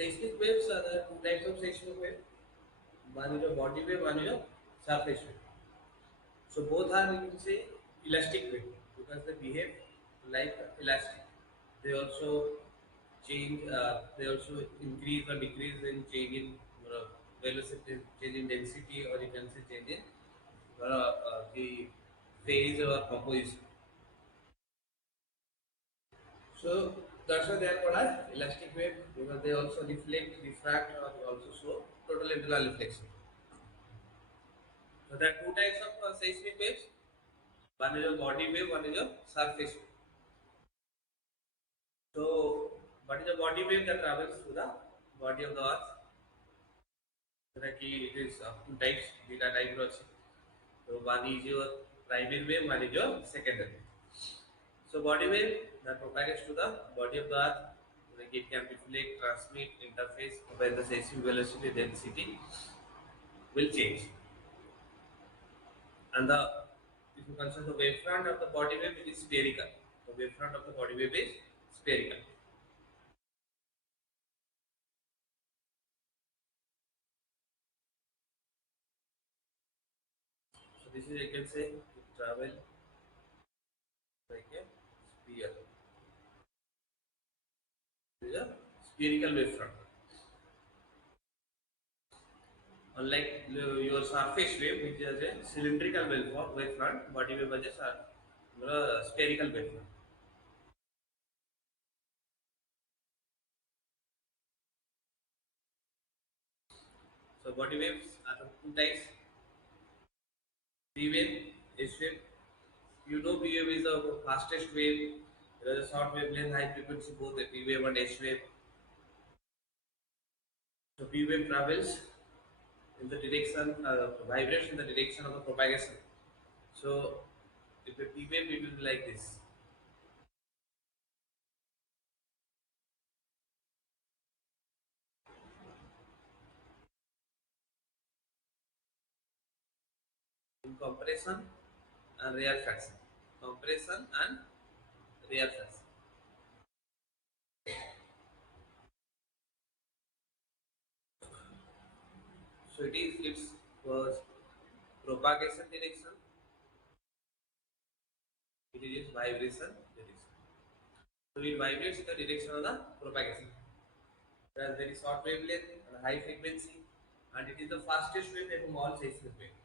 Seismic waves are the two types of seismic wave. One is a body wave, one is a surface wave. So both are, you can say, elastic wave because they behave like elastic. They also change. They also increase or decrease in change in velocity, change in density, or you can say change in the phase or composition. So that's why they are called as elastic wave because they also reflect, refract, or also show total internal reflection. So there are two types of seismic waves. One is a body wave, one is a surface wave. So what is a body wave that travels through the body of the earth? Like it is two types, data type also. So one is your primary wave, one is your secondary wave. So body wave that propagates to the body of the earth, like it can reflect, transmit, interface when the seismic velocity density will change. And the if you consider the wavefront of the body wave, it is spherical. The wavefront of the body wave is spherical. So this is, I can say, it travel like a sphere. This is a spherical wavefront. Unlike your surface wave, which is a cylindrical wavefront, body wave is a spherical wavefront. So body waves are the two types: P wave, S wave. You know P wave is the fastest wave. There is a short wavelength, high frequency, both the P wave and S wave. So P wave travels in the direction, vibrates in the direction of the propagation. So if a P wave, it will be like this. In compression and rarefaction. Compression and rarefaction. So it is its propagation direction, it is its vibration direction. So it vibrates in the direction of the propagation. It has very short wavelength and high frequency, and it is the fastest wave among all seismic waves.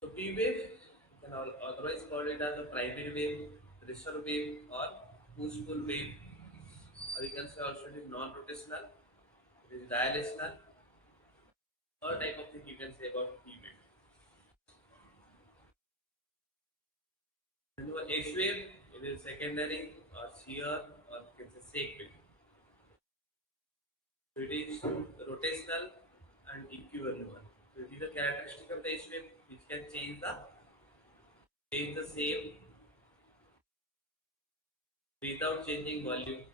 So P wave, you can otherwise call it as a primary wave, pressure wave, or push pull wave, or you can say also it is non-rotational, it is directional, all type of thing you can say about P wave. Then your H wave, it is secondary or shear or you can say sake wave. So it is rotational and equivalent one. So it is a characteristic of the H wave which can change the shape without changing volume.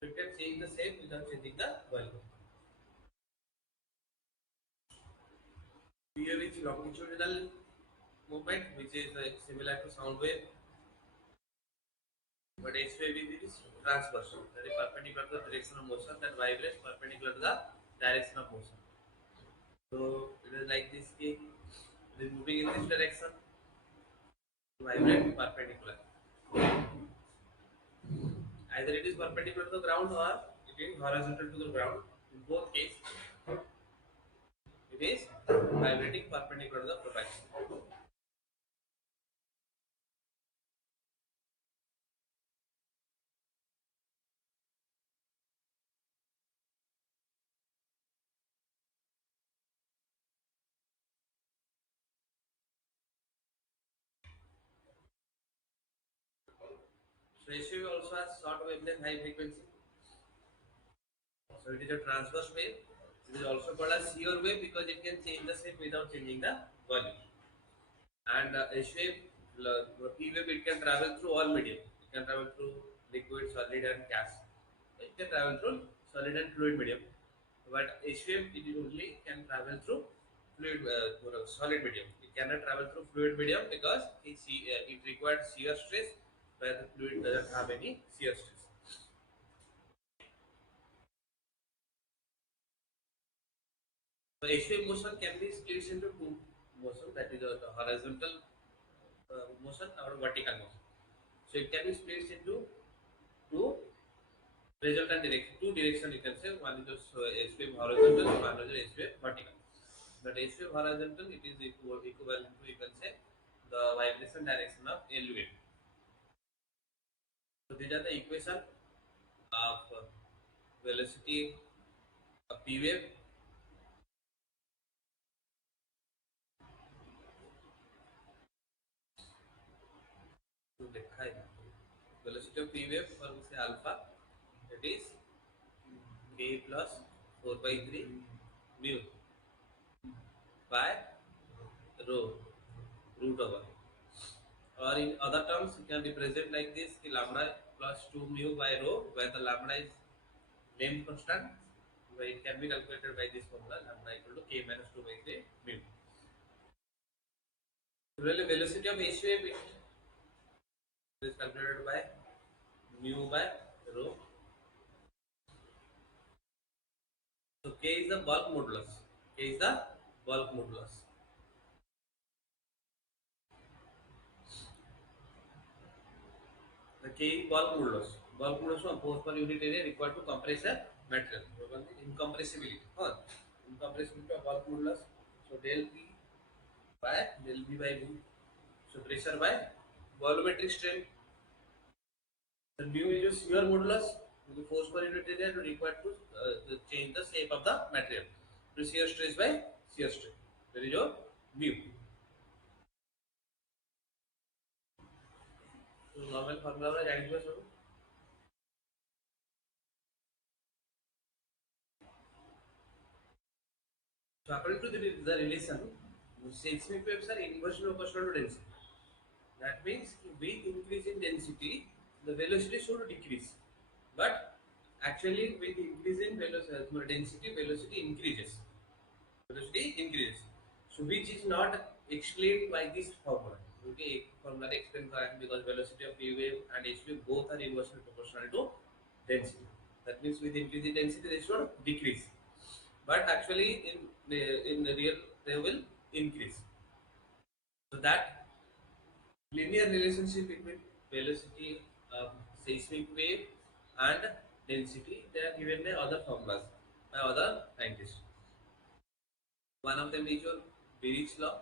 So it can change the shape without changing the volume. We have its longitudinal movement which is similar to sound wave, but H wave is transverse, that is perpendicular to the direction of motion, that vibrates perpendicular to the direction of motion. So it is like this case, it is moving in this direction, vibrate perpendicular. Either it is perpendicular to the ground or it is horizontal to the ground. In both cases, it is vibrating perpendicular to the propagation. So SUV also has short wavelength, high frequency. So it is a transverse wave. It is also called as shear wave because it can change the shape without changing the volume. And S wave, P wave, it can travel through all medium. It can travel through liquid, solid, and gas. It can travel through solid and fluid medium. But HVM it only can travel through fluid, solid medium. It cannot travel through fluid medium because it requires shear stress, where the fluid doesn't have any shear stress. So HVM motion can be split into two motion, that is the horizontal motion or vertical motion. So it can be split into two resultant direction, two direction you can say. One is the HVM horizontal, one is the HVM vertical. But HVM horizontal, it is equivalent to, you can say, the vibration direction of L wave. So these are the equation of velocity of P wave. तो लिखा है velocity of P wave for we say alpha, it is K plus 4 by 3 mu by rho root over. Or in other terms, you can represent like this: कि lambda plus 2 mu by rho, where the lambda is length constant, where it can be calculated by this formula: lambda equal to K minus 2 by 3 mu. Similarly, velocity of h wave is calculated by mu by rho. So K is the bulk modulus. K is the bulk modulus. The K is bulk modulus. Bulk modulus of force per unit area required to compress a material. Incompressibility. Incompressibility of bulk modulus. So del P by del B by mu. So pressure by volumetric strain. The mu is your shear modulus. The force per unit area required to change the shape of the material. So shear stress by shear strain. That is your mu. So normal formula जानिए सब. So according to the relation, seismic waves are inversely proportional to density. That means with increase in density, the velocity should decrease. But actually, with increase in density, velocity increases. Velocity increases. So which is not explained by this formula. Okay, formula explained by because velocity of P wave and H wave both are inversely proportional to density. That means with increasing density, they should decrease. But actually, in the real, they will increase. So that linear relationship between velocity of seismic wave and density, they are given by other formulas by other scientists. One of them is your Birich law,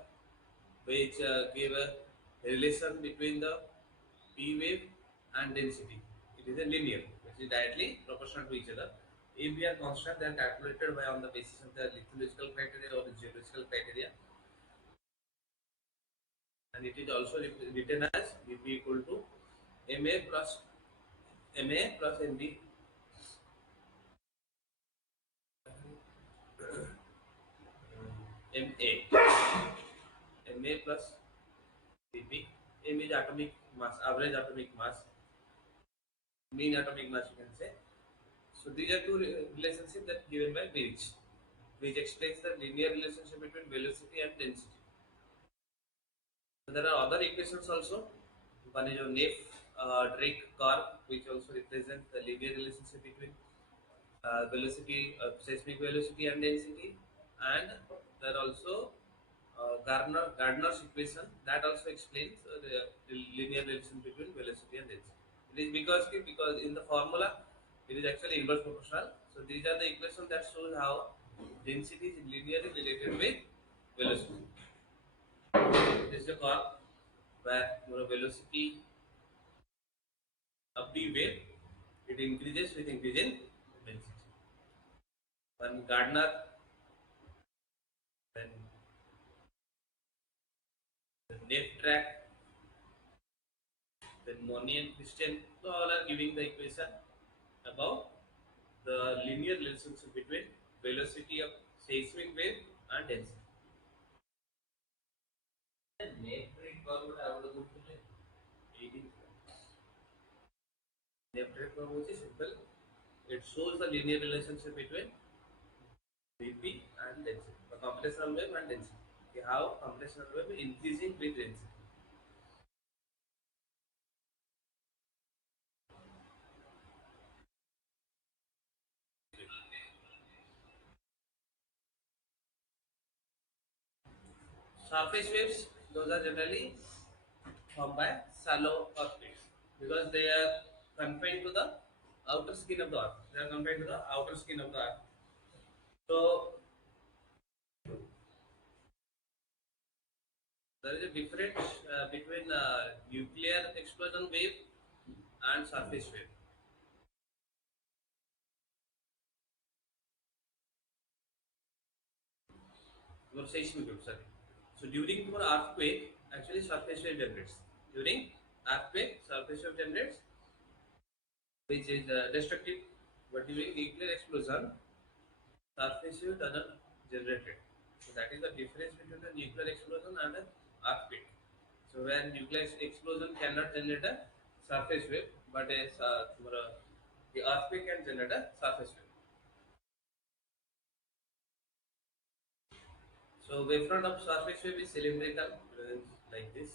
which gave a relation between the P wave and density. It is a linear, which is directly proportional to each other. If we are constant, they are calculated by on the basis of the lithological criteria or the geological criteria, and it is also written as Vp equal to Ma plus Mb Ma plus Vp. M is atomic mass, average atomic mass, mean atomic mass you can say. So these are two relationships that given by Birich, which explains the linear relationship between velocity and density. So there are other equations also. One is your Drake curve, which also represents the linear relationship between velocity, seismic velocity and density, and there also Gardner's equation that also explains the linear relation between velocity and density. It is because in the formula it is actually inverse proportional. So these are the equations that shows how density is linearly related with velocity. This is the curve where your velocity of the wave it increases with increase in density. When Gardner, then the net track, then Money and Christian, so all are giving the equation about the linear relationship between velocity of seismic wave and density. Net rate curve would have to go to 18. Net rate curve is simple. It shows the linear relationship between VP and density. The compressional wave and density. Okay, how compressional wave is increasing with density. Surface waves, those are generally formed by shallow earthquakes because they are confined to the outer skin of the earth. They are confined to the outer skin of the earth. So there is a difference between nuclear explosion wave and surface wave. Or seismic wave, sorry. So during your earthquake, actually surface wave generates. During earthquake, surface wave generates, which is destructive. But during nuclear explosion, surface wave doesn't generate it. So that is the difference between the nuclear explosion and an earthquake. So when nuclear explosion cannot generate a surface wave, but the earthquake can generate a surface wave. So wavefront of surface wave is cylindrical, like this.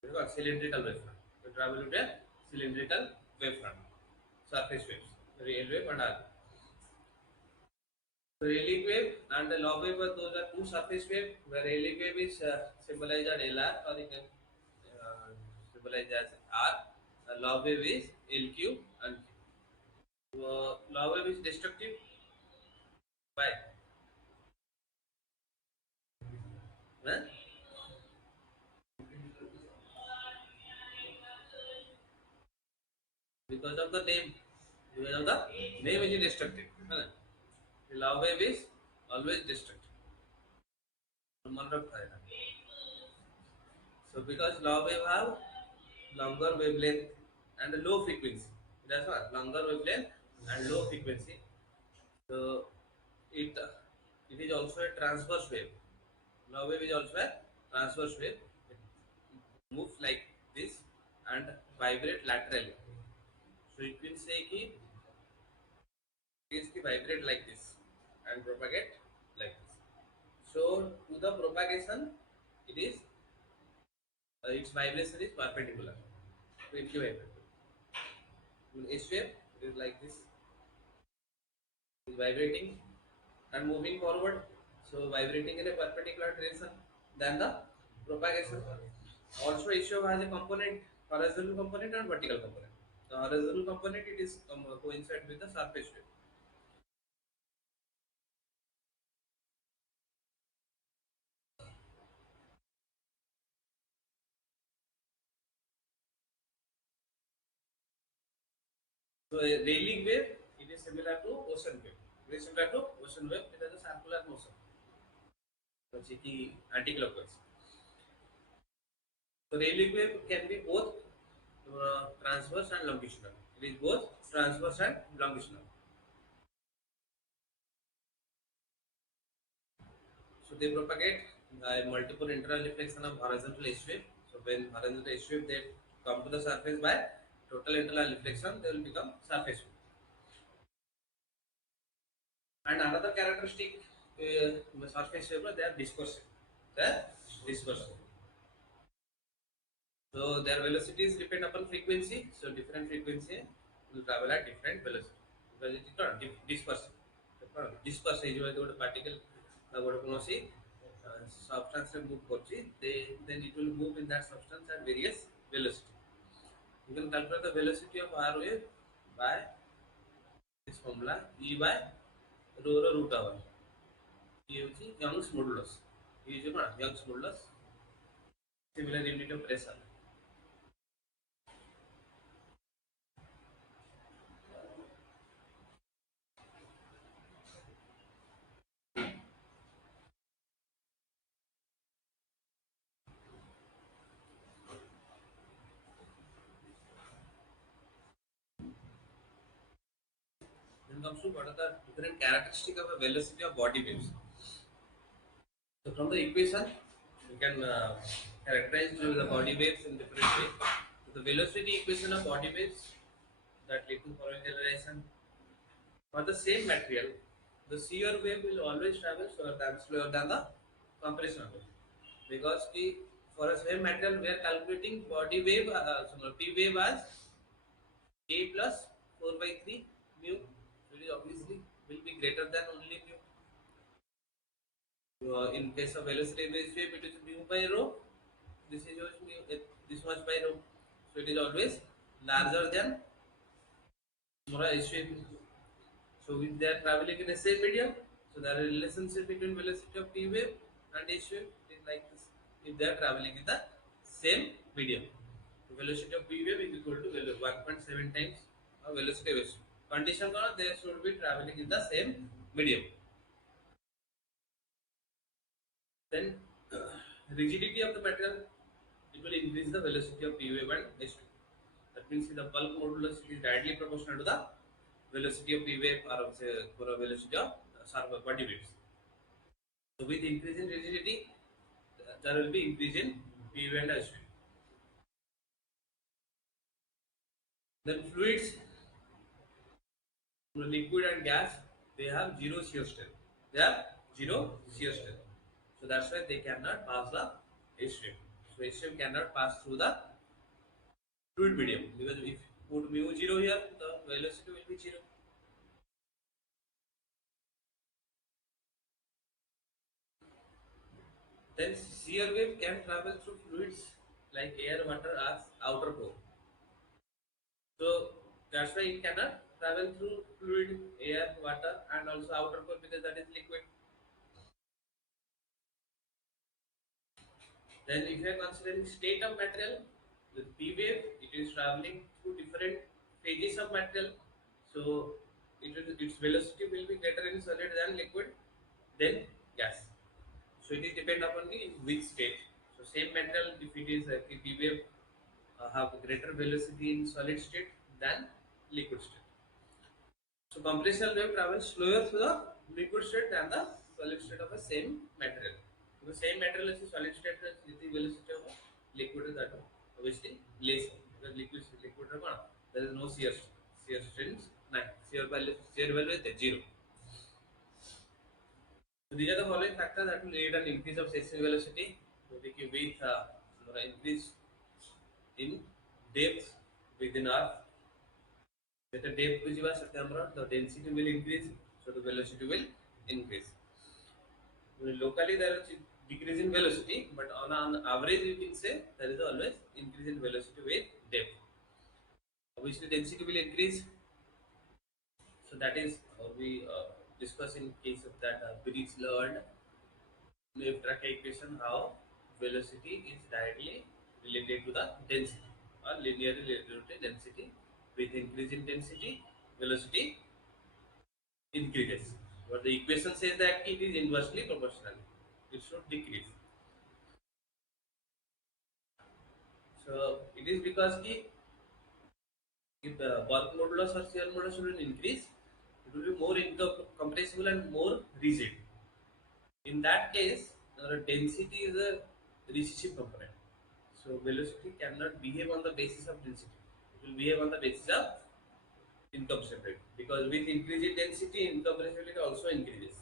Because cylindrical wavefront. We travel with a cylindrical wavefront, surface waves, real wave and other. So relic wave and the log wave, those are two surface wave. Where relic wave is symbolized as LR, or you can symbolize as R. Log wave is LQ and Q. So, log wave is destructive. Why? Huh? Because of the name. Because of the name which is destructive. है ना? The log wave is always destructive. मन रखा है ना. So because log wave have longer wavelength and a low frequency. That's why longer wavelength and low frequency. So it it is also a transverse wave. Log wave is also a transverse wave. It moves like this and vibrate laterally. So you can say ki it is ki vibrate like this and propagate like this. So to the propagation, it is its vibration is perpendicular. So it vibrate. In S wave, it is like this, is vibrating and moving forward. So vibrating in a perpendicular direction than the propagation. Also, issue has a component, horizontal component and vertical component. The horizontal component, it is coincide with the surface wave. So a railing wave, it is similar to ocean wave. It is similar to ocean wave. It has a circular motion, which is the anticlockwise. So railing wave can be both transverse and longitudinal. It is both transverse and longitudinal. So they propagate by multiple internal reflection of horizontal edge wave. So when horizontal edge wave they come to the surface by total internal reflection, they will become surface wave. And another characteristic surface wave, they are dispersive. They are dispersive. So their velocities depend upon frequency. So different frequency will travel at different velocity because it is not dispersive. Disperse ହେଇଯିବ ଗୋଟେ particle ଗୋଟେ କୌଣସି substance ରେ move କରୁଛି, then it will move in that substance at various velocity. You can calculate the velocity of r wave by this formula E by rho ର root over. E ହେଉଛି Young's modulus. E is what? Young's modulus. Similar unit of pressure. Then comes to what are the different characteristic of a velocity of body waves. So from the equation, we can characterize the body waves in different ways. So the velocity equation of body waves that lead to following generation. For the same material, the shear wave will always travel slower than the compression wave. Because for a same material, we are calculating body wave, P wave as A plus 4 by 3 mu. So it obviously will be greater than only mu. In case of velocity wave, it is mu by rho. This is your mu, this much by rho. So it is always larger than more h wave. So if they are traveling in the same medium, so there is a relationship between velocity of P wave and H wave is like this. If they are traveling in the same medium, the velocity of P wave is equal to 1.7 times of velocity of H wave. Condition are they should be traveling in the same medium. Then rigidity of the material, it will increase the velocity of P wave and H wave. That means the bulk modulus is directly proportional to the velocity of P wave or say, for a velocity of body waves. So with increase in rigidity, there will be increase in P wave and H wave. Then fluids, liquid and gas, they have zero shear strength. They have zero shear strength. So that's why they cannot pass the H wave. So H wave cannot pass through the fluid medium because if you put mu zero here, the velocity will be zero. Then shear wave can travel through fluids like air, water, as outer core. So that's why it cannot travel through fluid, air, water, and also outer core because that is liquid. Then if you are considering state of material, with P wave, it is traveling through different phases of material. So its velocity will be greater in solid than liquid, then gas. So it is depend upon the which state. So same material, if it is P wave, have greater velocity in solid state than liquid state. So compressional wave travels slower through the liquid state than the solid state of the same material. So the same material is the solid state with the velocity of a liquid is that obviously less because liquid there is no shear strength nine shear value is zero. So these are the following factors that will lead an increase of seismic velocity with increase in depth within Earth. With the depth which was the density will increase, so the velocity will increase. Locally, there is decrease in velocity, but on average, you can say there is always increase in velocity with depth. Obviously, density will increase, so that is we discuss in case of that bridge learned wave track equation how velocity is directly related to the density or linearly related to density. With increase in density, velocity increases. But the equation says that it is inversely proportional. It should decrease. So it is because if the bulk modulus or shear modulus will increase, it will be more incompressible and more rigid. In that case, the density is a recessive component. So velocity cannot behave on the basis of density. It will behave on the basis of incompressibility. Because with increasing density, incompressibility also increases.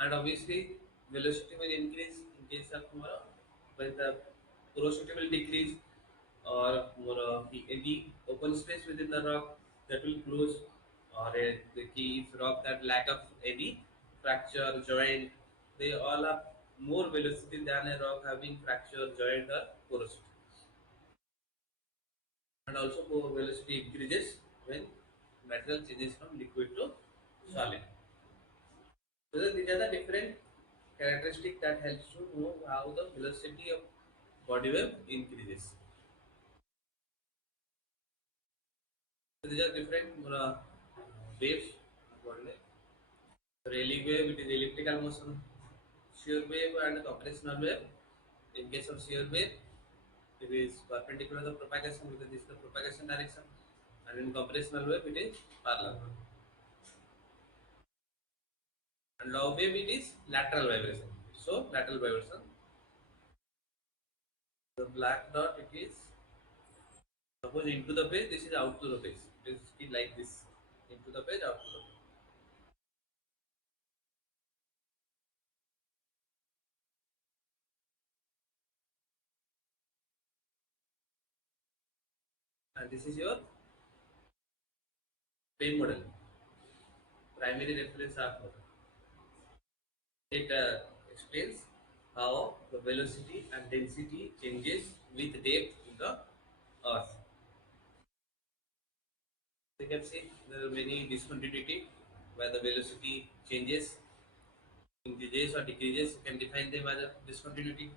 And obviously, velocity will increase in case of more when the porosity will decrease or more any open space within the rock that will close or the key is rock that lack of any fracture joint, they all have more velocity than a rock having fracture joint or porosity. And also more velocity increases when material changes from liquid to solid. So these are the different characteristic that helps to know how the velocity of body wave increases. So these are different waves of body wave. So Rayleigh wave, it is elliptical motion. Shear wave and compressional wave. In case of shear wave, it is perpendicular to the propagation because this is the propagation direction. And in compressional wave, it is parallel. And log wave, it is lateral vibration. So lateral vibration. The black dot, it is suppose into the base, this is out to the base. basically like this, into the page, out to the page. And this is your PAIN model, primary reference arc model. It explains how the velocity and density changes with depth in the earth. You can see there are many discontinuity where the velocity changes, increases or decreases. You can define them as a discontinuity.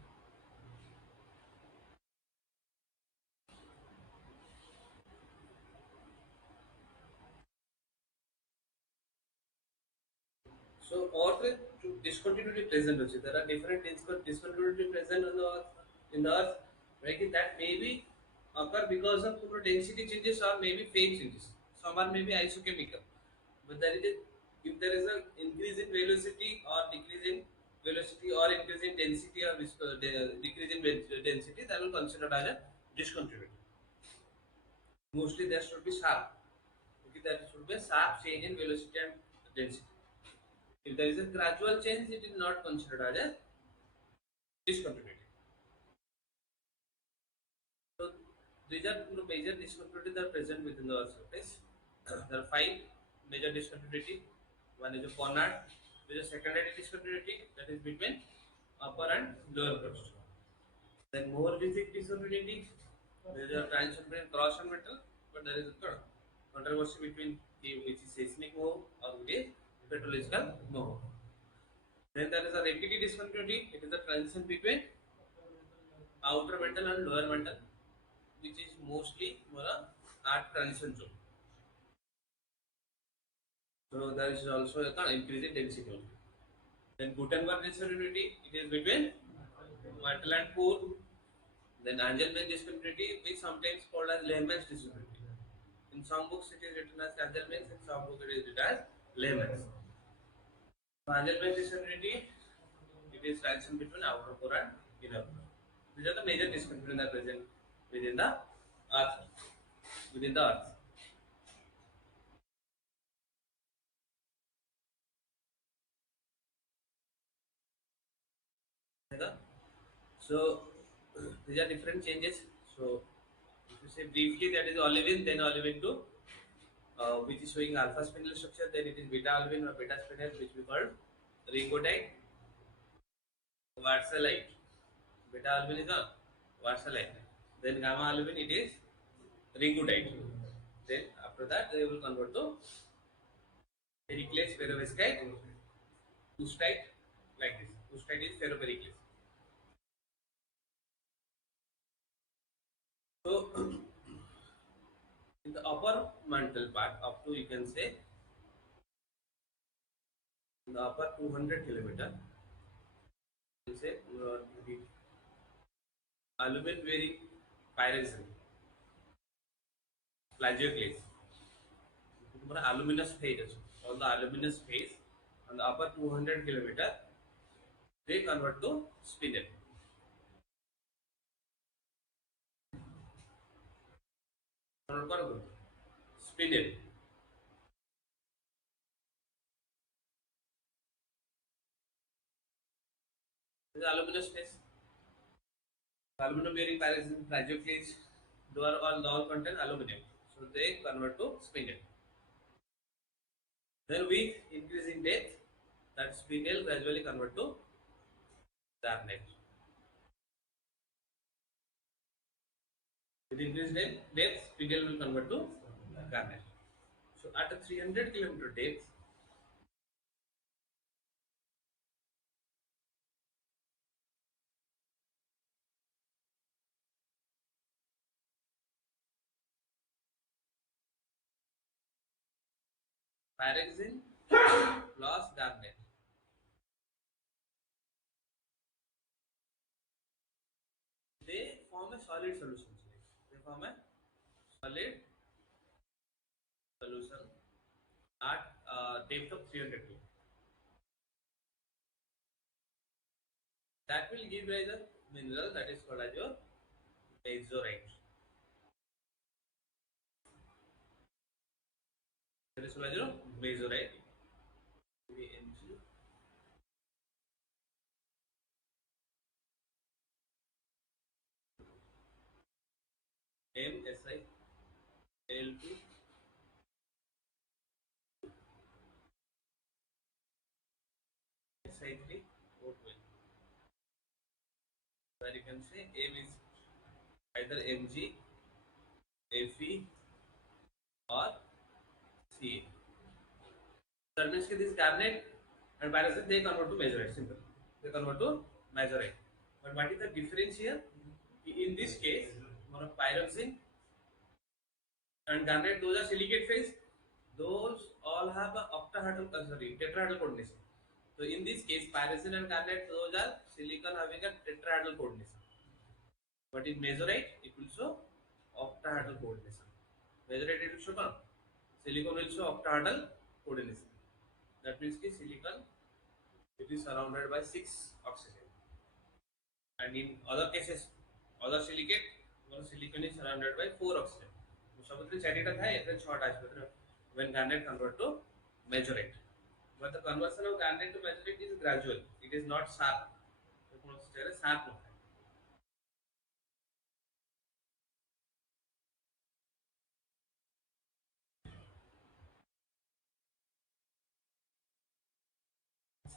So or to discontinuity present also. There are different discontinuity present on the earth, in the earth, right? That may be occur because of density changes or maybe phase changes. Some are maybe isochemical. But there is a, if there is an increase in velocity or decrease in velocity or increase in density or decrease in density, that will consider as a discontinuity. Mostly there should be sharp. Okay, there should be a sharp change in velocity and density. If there is a gradual change, it is not considered as a discontinuity. So these are major discontinuities that are present within the Earth surface. There are five major discontinuity. One is a Conrad, which is a secondary discontinuity that is between upper and lower crust. Then more basic discontinuity, there is a transition between cross and metal, but there is a controversy between which is seismic Moho or which is petrological Moho. Then there is a rapidity discontinuity. It is the transition between outer mantle and lower mantle, which is mostly more a at transition zone. So there is also a kind of increase in density only. Then Gutenberg discontinuity, it is between mantle and core. Then Angelman discontinuity, which sometimes called as Lehman's discontinuity. In some books it is written as Angelman's, in some books it is written as Lehman's. So Angelman discontinuity, it is transition between outer core and inner core. These are the major discontinuities that are present within the earth. Within the earth. Okay? So these are different changes. So if you say briefly, that is olivine, then olivine 2, which is showing alpha spindle structure, then it is beta olivine or beta spindle, which we call ringotide, varsalite. Beta olivine is a varsalite. Then gamma olivine, it is ringotide. Then after that, they will convert to periclase, perovskite, ustite, like this. Ustite is ferropericlase. So in the upper mantle part, up to you can say in the upper 200 kilometer, you can say the aluminum bearing pyroxene, plagioclase, aluminous phase. On the aluminous phase, on the upper 200 kilometer, they convert to spinel. Convert করব? Spinel. This is aluminous phase. Aluminum bearing pyroxene, plagioclase, they are all contain aluminum. So they convert to spinel. Then with increasing depth, that spinel gradually convert to garnet. With increased depth, spinel will convert to garnet. So at a 300 kilometer depth, pyroxene plus garnet, they form a solid solution. They form a solid solution at depth of 300 km. That will give rise a mineral that is called as your meteorite. Seismology mesorite. M.Sc. M.Sc. L2. SI3 O12. Where you can say M is either Mg, Fe or Ca. That means this garnet and pyroxene they convert to mesorite. Simple. They convert to mesorite. But what is the difference here? In this case, pyroxene and garnet, those are silicate phase. Those all have a tetrahedral coordination. So in this case, pyroxene and garnet, those are silicon having a tetrahedral coordination. But in mesorite, it will show octahedral coordination. Mesorite it will show what? Silicon will show octahedral coordination. That means that silicon it is surrounded by 6 oxygen. And in other cases, other silicate, silicon is surrounded by 4 oxygen. So सबुतले चारिटा था एथरे छटा आछे when garnet convert to mesorite. But the conversion of garnet to mesorite is gradual. It is not sharp. So कौन सी चीज़ sharp होता है.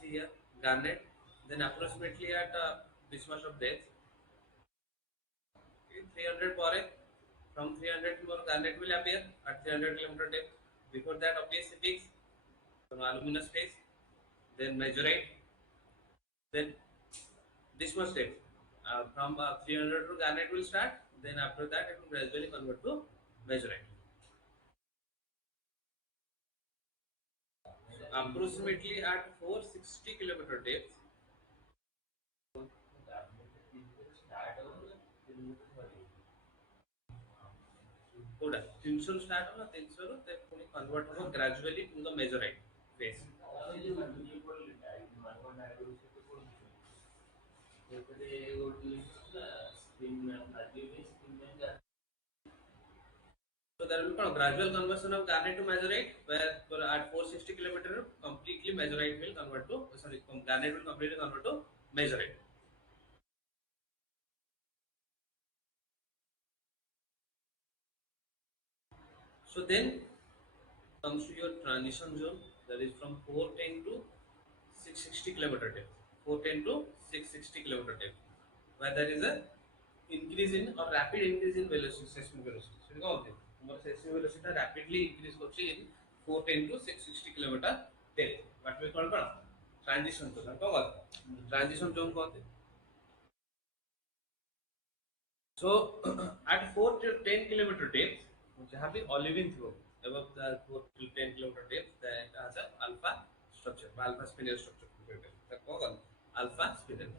See here, garnet. Then approximately at this much of depth, okay, 300 per. From 300 more garnet will appear at 300 kilometer depth. Before that, OPSC peaks, from aluminous phase, then mesorite, then this much depth. From 300 to garnet will start. Then after that, it will gradually convert to mesorite. So approximately at 460 kilometer depth. कोड़ा 300 start होगा 300 ते पुनी convert हो gradually to the majorite phase so there will be a gradual conversion of garnet to mesorite where at 460 kilometer completely mesorite will convert to garnet will completely convert to mesorite. So then comes to your transition zone, that is from 410 to 660 kilometer depth. 410 to 660 kilometer depth, where there is a increase in or rapid increase in velocity, seismic velocity. So what होते हैं? हमारा seismic velocity rapidly increase होती है in 410 to 660 kilometer depth. What we call transition zone. क्या होता है? Transition zone क्या होते हैं? So at 4 to 10 kilometer depth, जहाँ भी olivine थी वो above the 4 to 10 kilometer depth, that has a alpha structure, alpha spinel structure. That called alpha spinel.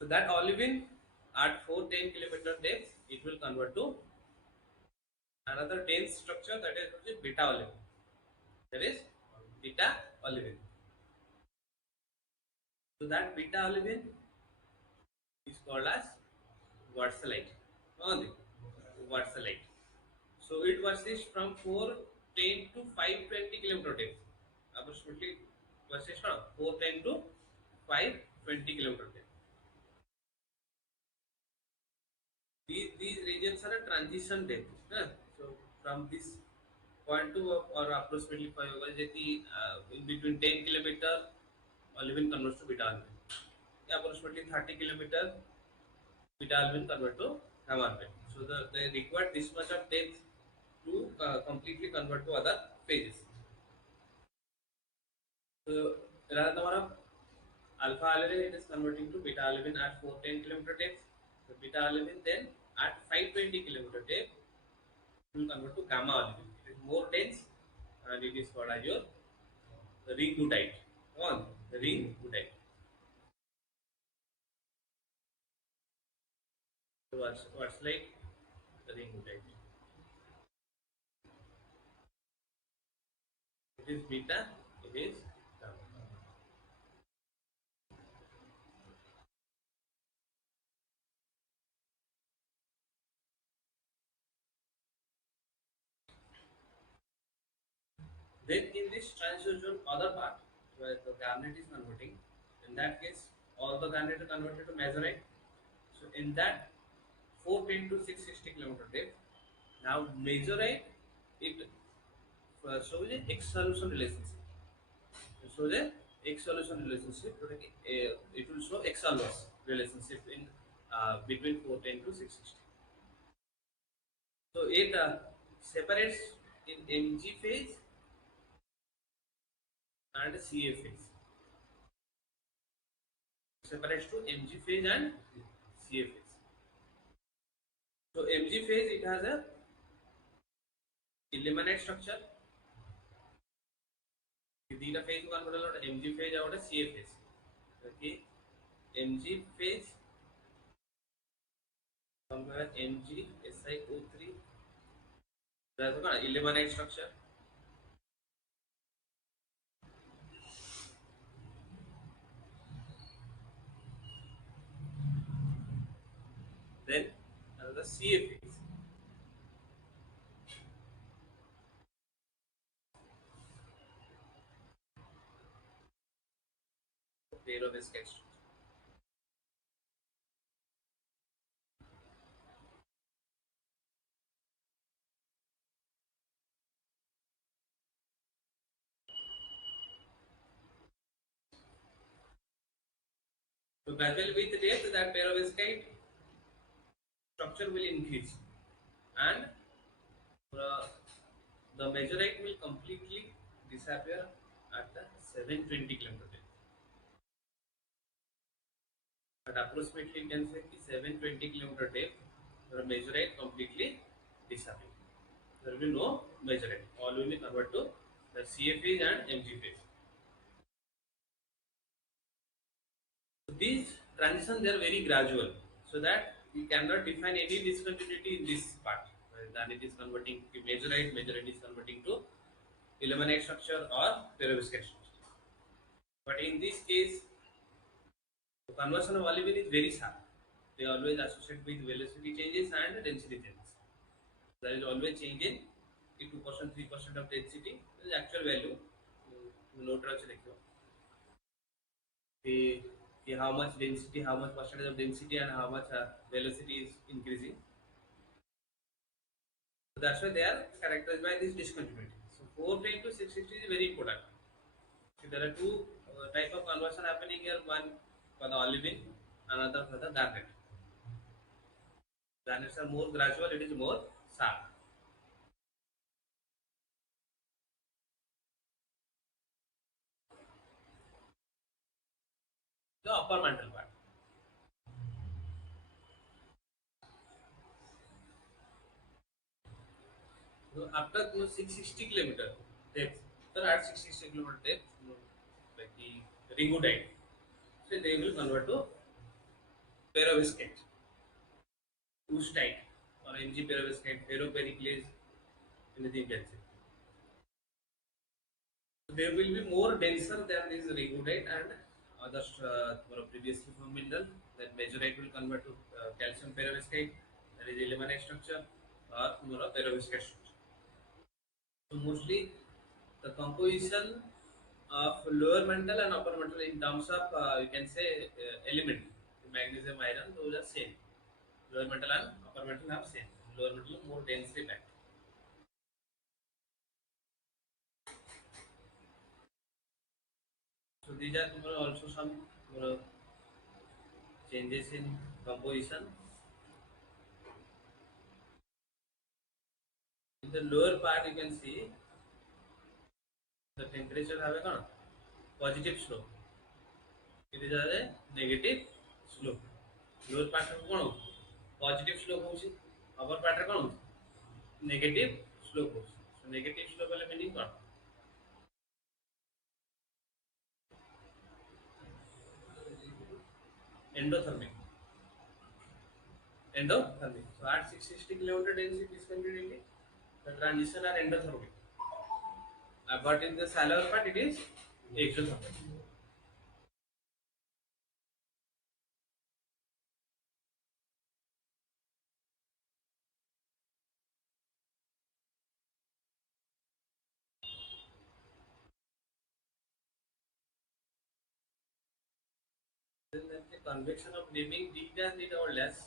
So that olivine at 410 kilometer depth, it will convert to another dense structure, that is beta olivine. That is beta olivine. So that beta olivine is called as quartzite. Quartzite. So it persists from 410 to 520 kilometer depth. Approximately persists from 410 to 520 kilometer depth. These regions are a transition depth. So from this point to or approximately 5 in between 10 kilometer olivine converts to beta olivine. Approximately 30 kilometer beta olivine convert to gamma olivine. So they require this much of depth to completely convert to other phases. So rather alpha olivine it is converting to beta olivine at 410 kilometer depth. So beta olivine then at 520 kilometer depth will convert to gamma olivine. It is more dense and it is called as your ring goodite. Come on, the ring goodite. So what's like the ring goodite? It is beta, it is gamma. Then in this transition other part where the garnet is converting, in that case all the garnet are converted to mesorite. So in that 410 to 660 kilometer depth, now mesorite it shows a X solution relationship. It shows a X solution relationship. It will show X solvers relationship in between 410 to 660. So it separates in Mg phase and Ca phase. Separates to Mg phase and Ca phase. So Mg phase it has a ilmenite structure. Theta phase one Mg phase out a Ca phase. Okay, Mg phase somewhere Mg SiO3. That's a ilmenite structure. Then another Ca phase. Pair of sketch. So gradually with depth that perovskite structure will increase and uh, the meteorite will completely disappear at the 720 kilometer depth. At approximately you can say 720 kilometer depth, the meteorite completely disappear. There will be no meteorite. All will be converted to the CA phase and MG phase. So these transitions they are very gradual, so that we cannot define any discontinuity in this part. Then it is converting to meteorite is converting to ilmenite structure or perovskite structure. But in this case, the conversion of olivine is very sharp. They always associate with velocity changes and density changes. There is always change in 2%, 3% of density. The actual value. Note the how much density, how much percentage of density, and how much velocity is increasing. So that's why they are characterized by this discontinuity. So 410 to 660 is very important. So there are two type of conversion happening here. One for the olivine, another for the garnet. Garnets are more gradual, it is more sharp. The upper mantle part. So after 660 kilometer depth, then at 660 kilometer depth, like the ringotite, so they will convert to perovskite, oostite, or Mg perovskite, ferropericlase, anything you can say. So they will be more denser than this ringotite and other previously from mineral. That meteorite will convert to calcium perovskite, that is ilmenite structure, or more perovskite structure. So mostly the composition of lower mantle and upper mantle in terms of you can say element, magnesium, iron, those are same. Lower mantle and upper mantle have same. Lower mantle more densely packed. So these are also some changes in composition. In the lower part you can see the temperature have a positive slope. It is a negative slope. Lower part of positive slope होउची, upper part रे कौन negative slope होउची. So negative slope वाले meaning कौन? Endothermic. Endothermic. So at 660 kilometer density discontinuity, the transition are endothermic. But in the shallower part it is exothermic. then the convection of living D dash D double dash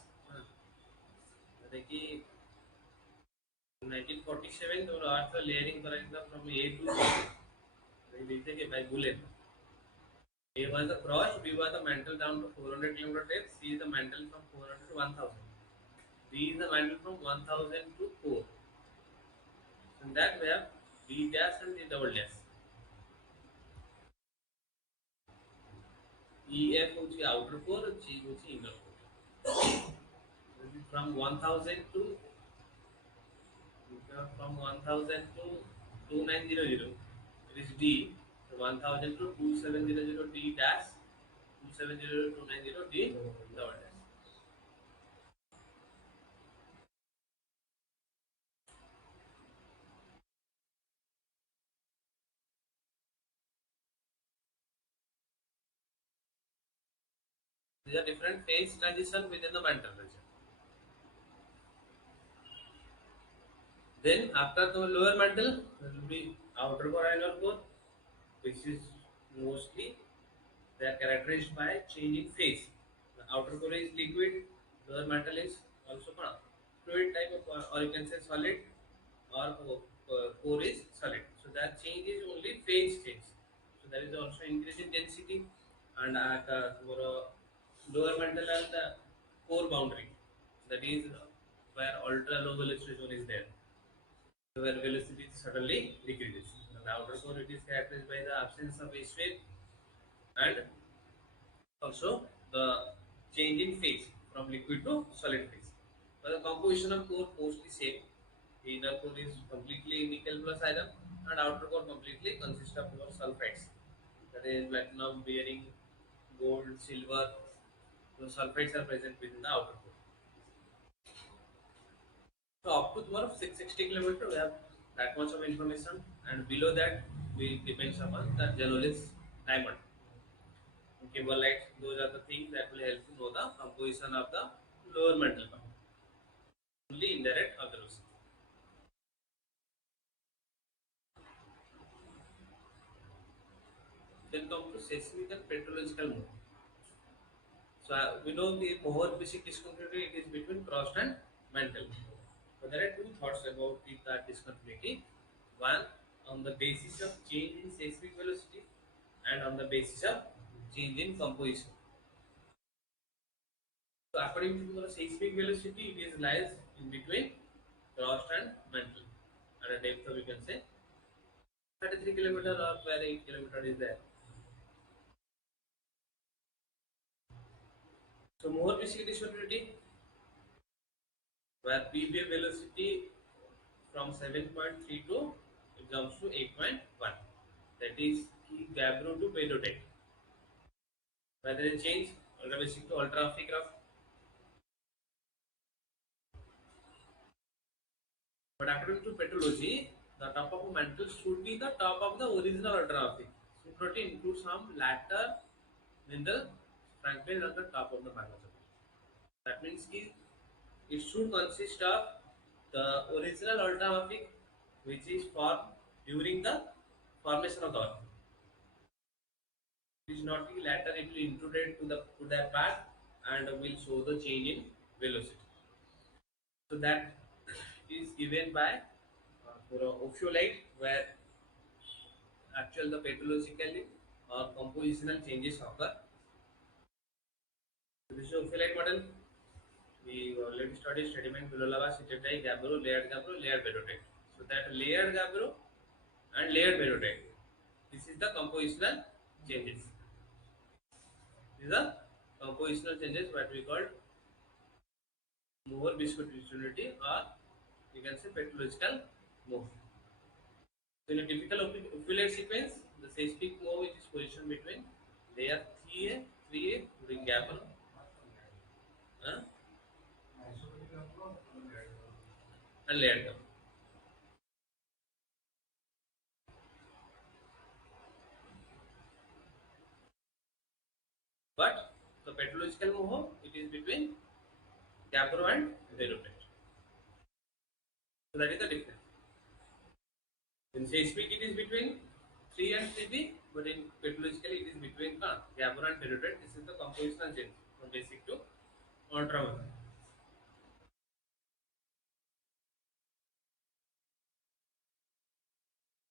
कि 1947 और अर्थ का layering करेगा from A to C देखते कि by bullet A was the cross, B was the mantle down to 400 kilometer depth, C is the mantle from 400 to 1000, D is the mantle from 1000 to 4. So in that we have D dash and D double dash. E F which is outer core, G which is inner core. From 1000 to from 1000 to 2900 it is D. So 1000 to 2700 D dash, 2700 to 290 D double dash. These are different phase transition within the mantle region. Then after the lower mantle, there will be outer core and inner core, which is mostly they are characterized by change in phase. The outer core is liquid, lower mantle is also fluid type of, or you can say solid, or core is solid. So that change is only phase change. So there is also increase in density, and for lower mantle and the core boundary, that is where ultra low velocity zone is there, where velocity suddenly decreases. In the outer core, it is characterized by the absence of a wave and also the change in phase from liquid to solid phase. But the composition of core mostly same. The inner core is completely nickel plus iron, and outer core completely consists of your sulfides. That is platinum, bearing, gold, silver. Those sulfides are present within the outer core. So up to tomorrow 660 kilometer we have that much of information, and below that we depends upon the geologist diamond. Cable lights, those are the things that will help you know the composition of the lower mantle part. Only indirect observation. Then come to seismic and petrological mode. So we know the Moho basic discontinuity it is between crust and mantle. So there are two thoughts about that discontinuity. One on the basis of change in seismic velocity, and on the basis of change in composition. So according to the seismic velocity, it is lies in between crust and mantle at a depth of you can say 33 kilometer or where 8 kilometer is there. So more basic discontinuity where P wave velocity from 7.3 to it jumps to 8.1. That is Gabbro to Bedotech. Where there is change ultra basic to ultra graph. But according to petrology, the top of a mantle should be the top of the original ultramafic. Should include some latter mineral fragment on the top of the magma. That means it should consist of the original ultramafic which is formed during the formation of the earth. It is not the latter it will intrude to that path and will show the change in velocity. So that is given by for a ophiolite where actual the petrologically or compositional changes occur. So this is ophiolite model. We already studied sediment, below lava, seated dye, gabbro, layered bedrock. So that layered gabbro and layered bedrock. This is the compositional changes. These are compositional changes what we call mover viscosity or you can say petrological move. So in a typical opulate sequence, the seismic move is positioned between layer 3A during gabbro, uh, and layered gabbro. But the petrological Moho, it is between gabbro and derivate. So that is the difference. In seismic, it is between 3 and 3B. but in petrologically it is between gabbro and peridotite. This is the compositional change from basic to ultramarine.